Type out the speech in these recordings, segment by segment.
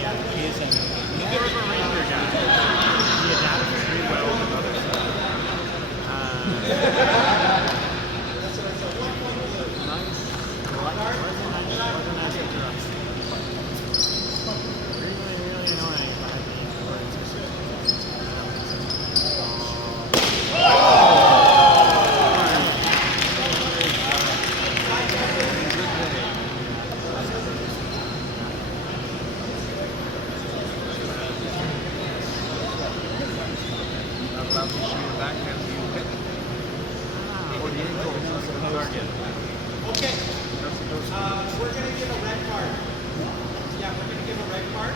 He's a ranger guy. He adapts pretty well with other stuff. Nice. Wasn't nice to us. Really annoying. Okay, we're going to give a red card. Yeah, we're going to give a red card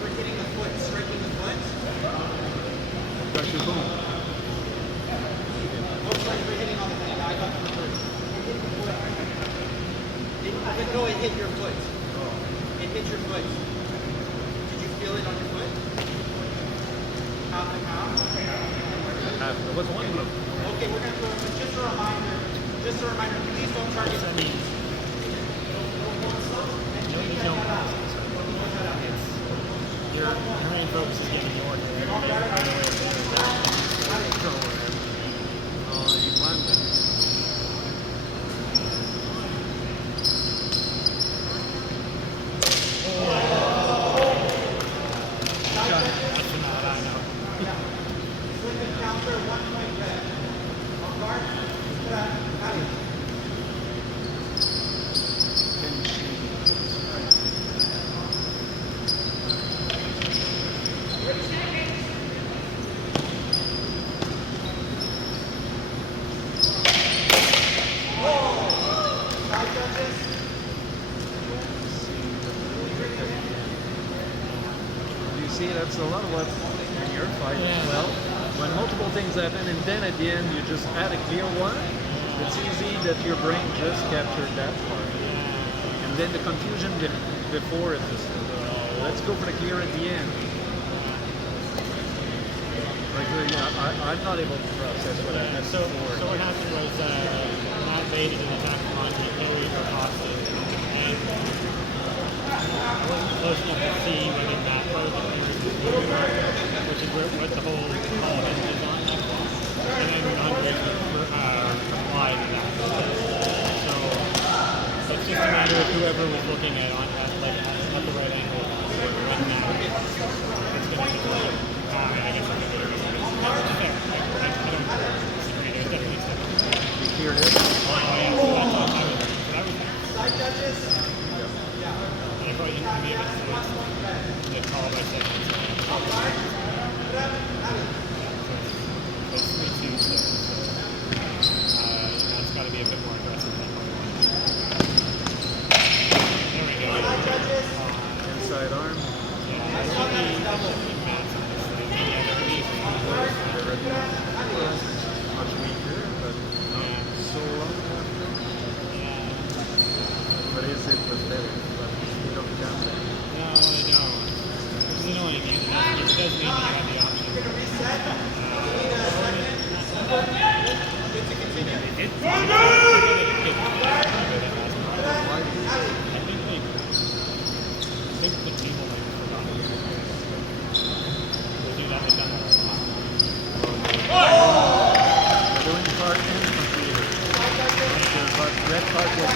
for hitting the foot, striking the foot. Dr. Boom. Oh, sorry, we're hitting on the head. Yeah, I got the first. It hit the foot. No, it hit your foot. It hit your foot. Did you feel it on your foot? Half and half? It was one blow. Okay, we're going to throw it, but just a reminder, please don't target the knees. Your main focus is getting your head. Oh, you won that. Counter 1 point red. On guard, You see, that's a lot of what in your fight as well. When multiple things happen and then at the end you just add a clear one, it's easy that your brain just captured that part. And then the confusion before it just, let's go for the clear at the end. Like, I'm not able to process what I had before. So what happened was Matt baited an attack from on me, carried her hostage, and I wasn't close enough to see whether Matt was moving on, which is what the whole call hinges on. And then Andre applied to that. So it's just a matter of whoever was looking at the right angle when Matt it's going to be like, I guess I'm going to do it. That's fair. I don't disagree. There's definitely stuff. You cleared it? Oh yeah, so that's all I was there. side judges. Yeah, probably didn't be a bit slow. Get called by seconds. So it's 3-2. So, it's got to be a bit more aggressive than what we want to do. There we go. Inside arm. Yeah, it's really Matt's on this thing. Yeah, they're easy. Much weaker, but not so long after. Yeah. But is it was better? But you don't count that. No, I don't. It's annoying. It does mean you have the option. I think the team will like forgot. They do that with them a lot. They're doing part and computer. But red part was